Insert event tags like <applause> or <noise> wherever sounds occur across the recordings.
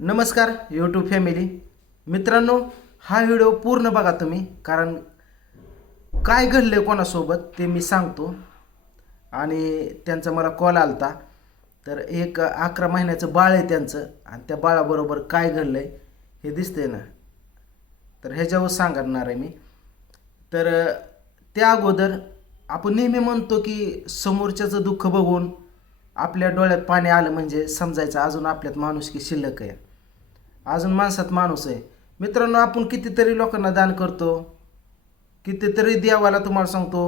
नमस्कार YouTube family मित्रांनो हा व्हिडिओ पूर्ण बघा तुम्ही कारण काय घडलं कोणासोबत ते मी सांगतो. आणि त्यांचा मला कॉल आलता. तर एक अकरा महिन्याचं बाळ आहे त्यांचं आणि त्या बाळाबरोबर काय घडलं आहे हे दिसतंय ना. तर ह्याच्यावर सांगणार आहे मी. तर त्या अगोदर आपण नेहमी म्हणतो की समोरच्याचं दुःख बघून आपल्या डोळ्यात पाणी आलं म्हणजे समजायचं अजून आपल्यात माणूस की शिल्लक आहे. अजून माणसात माणूस आहे. मित्रांनो आपण कितीतरी लोकांना दान करतो. कितीतरी देवाला तुम्हाला सांगतो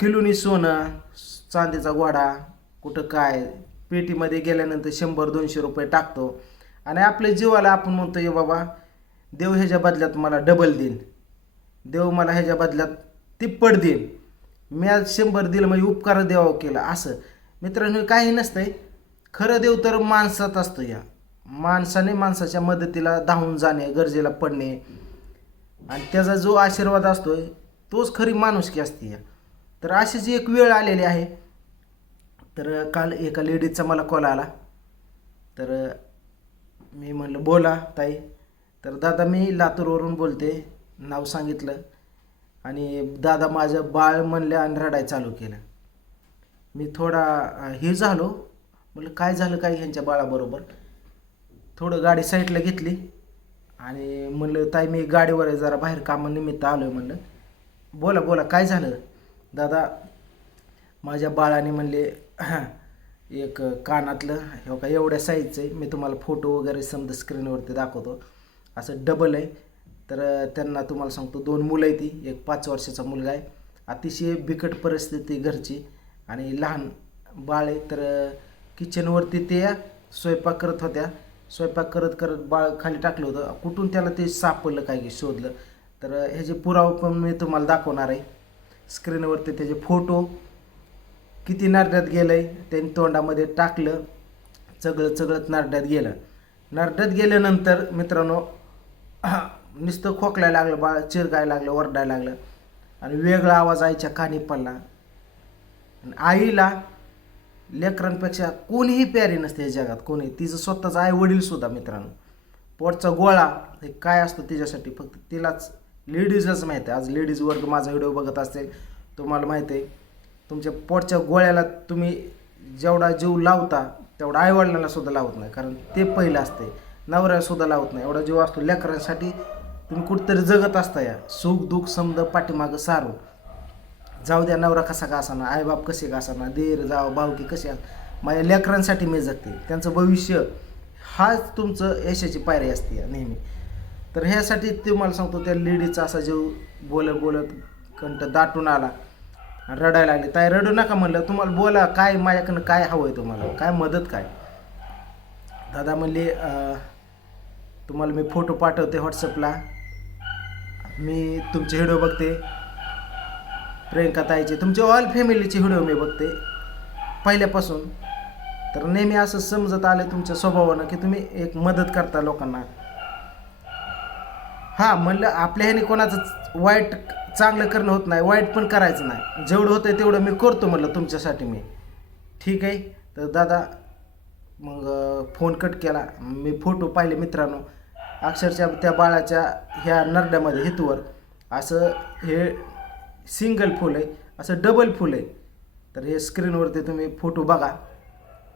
किलोनी सोनं चांदीचा गोडा कुठं काय पेटीमध्ये गेल्यानंतर शंभर दोनशे रुपये टाकतो. आणि आपल्या जीवाला आपण म्हणतो ये बाबा देव ह्याच्या बदल्यात मला डबल देईन. देव मला ह्याच्या बदल्यात तिप्पट देईन. मी आज शंभर दिलं म्हणजे उपकार देवा केला. असं. मित्रांनो काही नसतंय. खरं देव तर माणसात असतो या. माणसाने माणसाच्या मदतीला धावून जाणे गरजेला पडणे. आणि त्याचा जो आशीर्वाद असतोय तोच खरी माणुसकी असते. या तर अशीच एक वेळ आलेली आहे तर काल एका लेडीजचा मला कॉल आला. तर मी म्हणलं बोला ताई. तर दादा मी लातूरवरून बोलते नाव सांगितलं. आणि दादा माझं बाळ म्हणलं आणि रडाय चालू केलं. मी थोडा हे झालो. म्हटलं काय झालं काय ह्यांच्या बाळाबरोबर? थोडं गाडी साईडला घेतली. आणि म्हणलं ताई मी गाडीवर आहे जरा बाहेर कामानिमित्त आलो आहे म्हणलं. बोला बोला काय झालं? दादा माझ्या बाळाने म्हणले <clears throat> एक कानातलं हे का एवढ्या साईजचं आहे मी तुम्हाला फोटो वगैरे समजा स्क्रीनवरती दाखवतो. असं डबल आहे. तर त्यांना तुम्हाला सांगतो दोन मुलं आहे ती एक पाच वर्षाचा मुलगा आहे. अतिशय बिकट परिस्थिती घरची. आणि लहान बाळ आहे तर किचनवरती ते स्वयंपाक करत होत्या. स्वयंपाक करत करत बाळ खाली टाकलं होतं. कुठून त्याला ते सापडलं काय की शोधलं. तर ह्याचे पुरावे पण मी तुम्हाला दाखवणार आहे. स्क्रीनवरती त्याचे फोटो. किती नारड्यात गेलं आहे त्यांनी तोंडामध्ये टाकलं. चगळत चगळत नारड्यात गेलं. नारड्यात गेल्यानंतर मित्रांनो <clears throat> नुसतं खोकलाय लागलं बाळ चिरकायला लागलं ओरडायला लागलं. आणि वेगळा आवाज आईच्या कानी पडला. आईला लेकरांपेक्षा कोणीही प्यारी नसते या जगात कोणी तिचं स्वतःचं आई वडील सुद्धा मित्रांनो. पोटचा गोळा हे काय असतो तिच्यासाठी? फक्त तिलाच लेडीजच माहिती आहे. आज लेडीज वर्ग माझा व्हिडिओ बघत असेल तुम्हाला माहीत आहे. तुमच्या पोटच्या गोळ्याला तुम्ही जेवढा जीव लावता तेवढा आईवडिलांना सुद्धा लावत नाही. कारण ते पहिलं असते. नवऱ्याला सुद्धा लावत नाही. एवढा जीव असतो लेकरांसाठी. तुम्ही कुठेतरी जगत असता या. सुख दुःख समद पाठीमागं सारून. जाऊ द्या नवरा कसा का असाना आईबाप कसे का असाना देर जाव भावकी कसे माझ्या लेकरांसाठी मी जगते त्यांचं भविष्य हाच तुमचं यशाची पायरी असते नेहमी. तर ह्यासाठी तुम्हाला सांगतो त्या लेडीचा असा जीव बोलत बोलत कंठ दाटून आला रडायला लागले. ताई रडू नका म्हणलं तुम्हाला बोला काय माझ्याकडनं काय हवं आहे तुम्हाला काय मदत काय? दादा म्हणले तुम्हाला मी फोटो पाठवते व्हॉट्सअपला मी तुमचे व्हिडिओ बघते. प्रियंका ताईचे. तुमची ऑल फॅमिलीचे व्हिडिओ मी बघते. पहिल्यापासून. तर नेहमी असं समजत आलं तुमच्या स्वभावानं की तुम्ही एक मदत करता लोकांना. हां म्हणलं आपल्या ह्याने कोणाचं वाईट चांगलं करणं होत नाही वाईट पण करायचं नाही. जेवढं होतं तेवढं मी करतो म्हणलं तुमच्यासाठी मी. ठीक आहे? तर दादा मग फोन कट केला. मी फोटो पाहिले मित्रांनो. अक्षरशः त्या बाळाच्या ह्या नरड्यामध्ये हेतूवर. असं हे सिंगल फूल आहे असं डबल फूल आहे. तर हे स्क्रीनवरती तुम्ही फोटो बघा.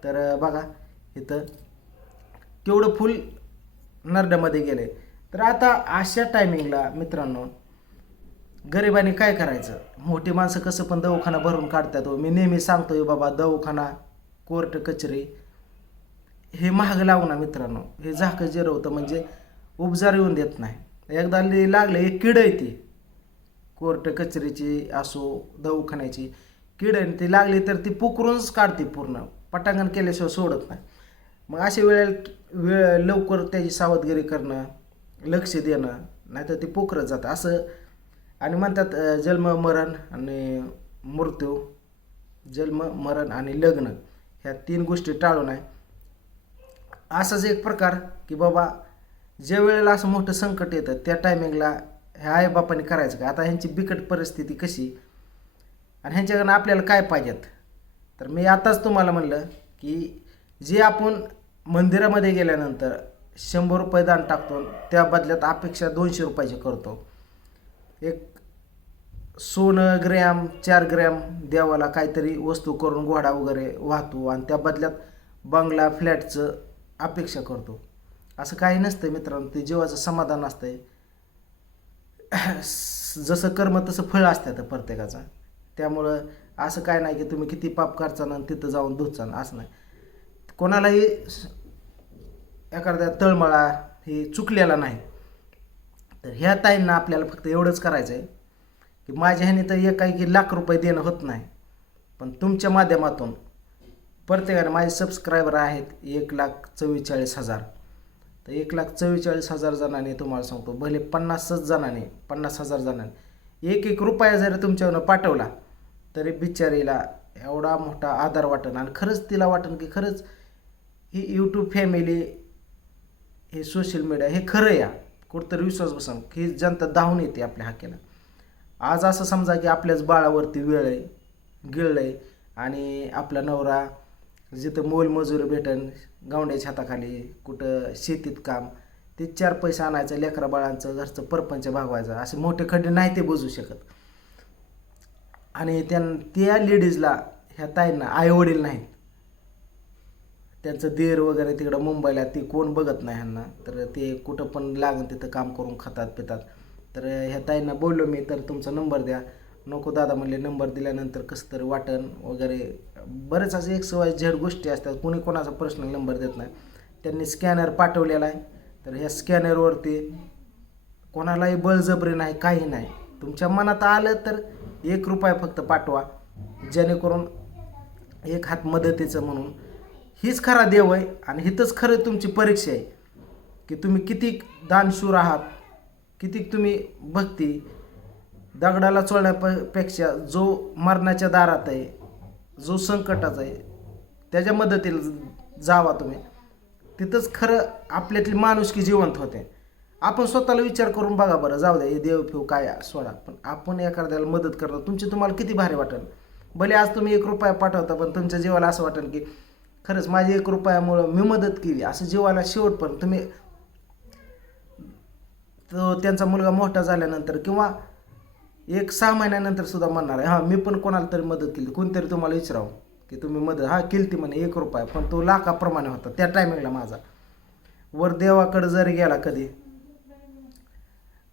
तर बघा इथं केवढं फुल नरड्यामध्ये गेले तर आता अशा टायमिंगला मित्रांनो गरिबांनी काय करायचं? मोठी माणसं कसं पण दवाखाना भरून काढतात हो. मी नेहमी सांगतोय बाबा दवाखाना कोर्ट कचरी हे महाग लावू ना मित्रांनो. हे झाकं जिरवतं म्हणजे उपजार येऊन देत नाही. एकदा लई लागलं एक किड आहे ती. कोर्ट कचरीची असो दवाखान्याची किड आणि ती लागली तर ती पुकरूनच काढते पूर्ण. पटांगण केल्याशिवाय सोडत नाही. मग अशा वेळेला वेळ लवकर त्याची सावधगिरी करणं लक्ष देणं नाहीतर ते पोखरत जातं. असं आणि म्हणतात जन्म मरण आणि मृत्यू जन्म मरण आणि लग्न ह्या तीन गोष्टी टाळू नये असाच एक प्रकार की बाबा ज्या वेळेला असं मोठं संकट येतं त्या टायमिंगला ह्या आईबापाने करायचं का? आता ह्यांची बिकट परिस्थिती कशी? आणि ह्यांच्याकडनं आपल्याला काय पाहिजेत? तर मी आताच तुम्हाला म्हणलं की जे आपण मंदिरामध्ये गेल्यानंतर शंभर रुपये दान टाकतो त्या बदल्यात अपेक्षा दोनशे रुपयाची करतो. एक सोनं ग्रॅम चार ग्रॅम देवाला काहीतरी वस्तू करून घोडा वगैरे वाहतो आणि त्या बदल्यात बंगला फ्लॅटचं अपेक्षा करतो. असं काही नसतं मित्रांनो ते जीवाचं समाधान असतंय. जसं कर्म तसं फळ असतं प्रत्येकाचं. त्यामुळं असं काय नाही की तुम्ही किती पाप करचाल आणि तिथं जाऊन धुचाल असं नाही. कोणालाही एखाद्या तळमळा हे चुकलेला नाही. तर ह्या ताईंना आपल्याला फक्त एवढंच करायचं आहे की माझ्या ह्याने तर एक काही की लाख रुपये देणं होत नाही. पण तुमच्या माध्यमातून प्रत्येकाने माझे सबस्क्रायबर आहेत एक लाख चव्वेचाळीस हजार. तर एक लाख चव्वेचाळीस हजार जणांनी तुम्हाला सांगतो भले पन्नासच जणांनी पन्नास हजार जणांनी एक एक रुपया जरी तुमच्यावरनं पाठवला तरी बिचारीला एवढा मोठा आधार वाटन आणि खरंच तिला वाटन की खरंच ही यूट्यूब फॅमिली हे सोशल मीडिया हे खरं या. कुठंतरी विश्वास बसा की जनता धावून येते आपल्या हाकेला. आज असं समजा की आपल्याच बाळावरती वेळ आहे गिळलं आहे आणि आपला नवरा जिथं मोलमजुरी भेटन गावंड्याच्या हाताखाली कुठं शेतीत काम ते चार पैसे आणायचं लेकरा बाळांचं घरचं परपंच भागवायचं असे मोठे खड्डे नाही ते बुजू शकत. आणि त्या त्या लेडीजला ह्या ताईंना आईवडील नाहीत. त्यांचं देर वगैरे तिकडं मुंबईला ती कोण बघत नाही ह्यांना. तर ते कुठं पण लागन तिथं काम करून खातात पितात तर ह्या ताईंना बोललो मी तर तुमचा नंबर द्या. नको दादा म्हणले नंबर दिल्यानंतर कसं तरी वाटण वगैरे. बरेच असे एक सवाय झेड गोष्टी असतात कोणी कोणाचा पर्सनल नंबर देत नाही. त्यांनी स्कॅनर पाठवलेला आहे. तर ह्या स्कॅनरवरती कोणालाही बळजबरी नाही काही नाही. तुमच्या मनात आलं तर एक रुपया फक्त पाठवा. जेणेकरून एक हात मदतीचं म्हणून. हीच खरा देव आहे आणि हिथंच खरं तुमची परीक्षा आहे. की तुम्ही किती दानशूर आहात किती तुम्ही भक्ती दगडाला चोळण्यापेक्षा जो मरणाच्या दारात आहे जो संकटाचा आहे त्याच्या मदतीला जावा तुम्ही. तिथंच खरं आपल्यातली माणुसकी जिवंत होते. आपण स्वतःला विचार करून बघा बरं जाऊ द्या हे देव फिव काय सोडा. पण आपण एखाद्याला मदत करतो तुमची तुम्हाला किती भारी वाटेल. भले आज तुम्ही एक रुपया पाठवता पण तुमच्या जीवाला असं वाटेल की खरंच माझी एक रुपयामुळं मी मदत केली असं जीवाला शेवटपर्यंत तुम्ही तो त्यांचा मुलगा मोठा झाल्यानंतर किंवा एक सहा महिन्यानंतर सुद्धा म्हणणार आहे हां मी पण कोणाला तरी मदत केली कोणतरी तुम्हाला विचारावं की तुम्ही मदत हा केली ती म्हणे एक रुपया पण तो लाखाप्रमाणे होता त्या टायमिंगला माझा. वर देवाकडं जरी गेला कधी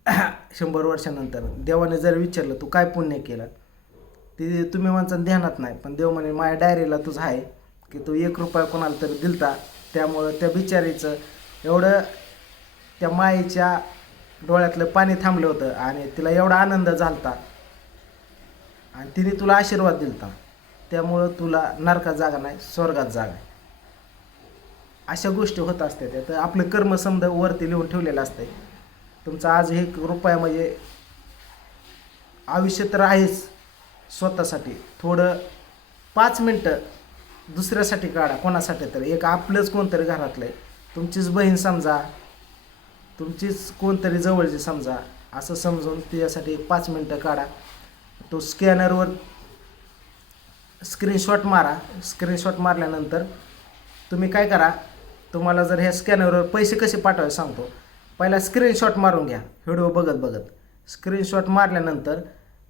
<coughs> शंभर वर्षानंतर देवाने जर विचारलं तू काय पुण्य केलं? ते तुम्ही माणसानं ध्यानात नाही पण देव म्हणे माझ्या डायरीला तुझं आहे की तू एक रुपया कोणाला तरी दिलता त्यामुळं त्या बिचारीचं एवढं त्या मायेच्या डोळ्यातलं पाणी थांबलं होतं आणि तिला एवढा आनंद झालता. आणि तिने तुला आशीर्वाद दिलता. त्यामुळं तुला नरकात जागा नाही स्वर्गात जागा आहे. अशा गोष्टी होत असतात. त्या. तर आपलं कर्म वरती लिहून ठेवलेलं असतं तुमचा आज एक रुपया म्हणजे आयुष्य तर आहेच. स्वतःसाठी थोडं पाच मिनटं दुसऱ्यासाठी काढा. कोणासाठी तर. एक आपलंच कोणतरी घरातलं आहे तुमचीच बहीण समजा तुमचीच कोणतरी जवळची समजा असं समजून त्याच्यासाठी पाच मिनटं काढा. तो स्कॅनरवर स्क्रीनशॉट मारा. स्क्रीनशॉट मारल्यानंतर तुम्ही काय करा तुम्हाला जर ह्या स्कॅनरवर पैसे कसे पाठवायचे सांगतो. पहिला स्क्रीनशॉट मारून घ्या व्हिडिओ बघत बघत. स्क्रीनशॉट मारल्यानंतर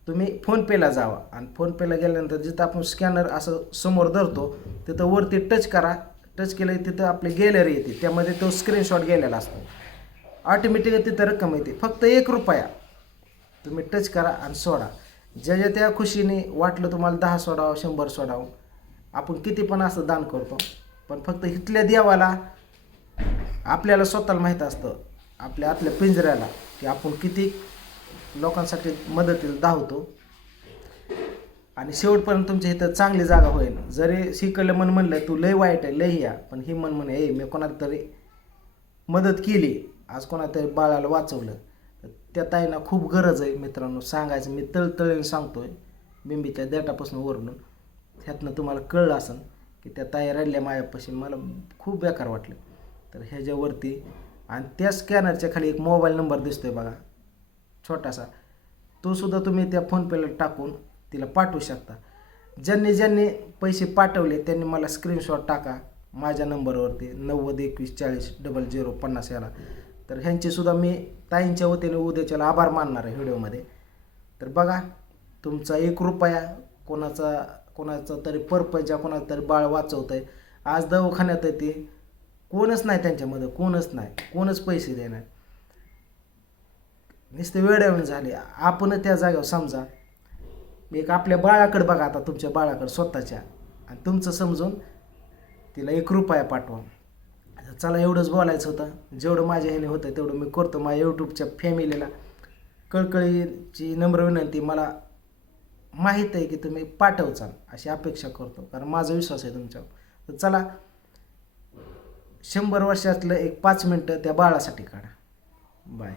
तुम्ही फोनपेला जावा. आणि फोनपेला गेल्यानंतर जिथं आपण स्कॅनर असं समोर धरतो तिथं वरती टच करा. टच केलं तिथं आपली गॅलरी येते. त्यामध्ये तो स्क्रीनशॉट गेलेला असतो. ऑटोमॅटिक तिथं रक्कम येते फक्त एक रुपया. तुम्ही टच करा आणि सोडा. ज्या ज्या त्या खुशीने वाटलं तुम्हाला दहा सोडावं शंभर सोडावं आपण किती पण असं दान करतो पण फक्त इथल्या देवाला आपल्याला स्वतःला माहीत असतं आपल्या आतल्या पिंजऱ्याला की आपण किती लोकांसाठी मदतीला धावतो. आणि शेवटपर्यंत तुमच्या इथं चांगली जागा होईल. जरी शिकलं मन म्हणलं तू लय वाईट आहे लय या. पण ही मन म्हणे ए मी कोणाला तरी मदत केली आज कोणातरी बाळाला वाचवलं. तर त्या ताईंना खूप गरज आहे मित्रांनो सांगायचं मी तळतळीने सांगतो आहे बिंबीच्या देटापासून ओरडून ह्यातनं तुम्हाला कळलं असेल की त्या ताई रडल्या मायापाशी. मला खूप बेकार वाटलं. तर ह्याच्यावरती आणि त्या स्कॅनरच्या खाली एक मोबाईल नंबर दिसतोय बघा. छोटासा. तो सुद्धा तुम्ही त्या फोनपेला टाकून तिला पाठवू शकता. ज्यांनी ज्यांनी पैसे पाठवले त्यांनी मला स्क्रीनशॉट टाका. माझ्या नंबरवरती नव्वद एकवीस चाळीस डबल झिरो पन्नास याला. तर ह्यांचेसुद्धा मी ताईंच्या वतीने उद्याच्याला आभार मानणार आहे व्हिडिओमध्ये. तर बघा तुमचा एक रुपया कोणाचा कोणाचा तरी परपंच कोणाचं तरी बाळ वाचवत आहे आज दवाखान्यात आहे ते. कोणच नाही त्यांच्यामध्ये कोणच नाही. कोणच पैसे देणार. नुसते वेळेवर झाले. आपण त्या जागेवर समजा. एक आपल्या बाळाकडे बघा आता तुमच्या बाळाकडे स्वतःच्या. आणि तुमचं समजून तिला एक रुपया पाठवा. चला एवढंच बोलायचं होतं. जेवढं माझ्या ह्याने होतं तेवढं मी करतो. माझ्या यूट्यूबच्या फॅमिलीला कळकळीची नम्र विनंती मला माहीत आहे की तुम्ही पाठवचाल अशी अपेक्षा करतो. कारण माझा विश्वास आहे तुमच्यावर. तर चला शंभर वर्षातलं एक पाच मिनटं त्या बाळासाठी काढा. बाय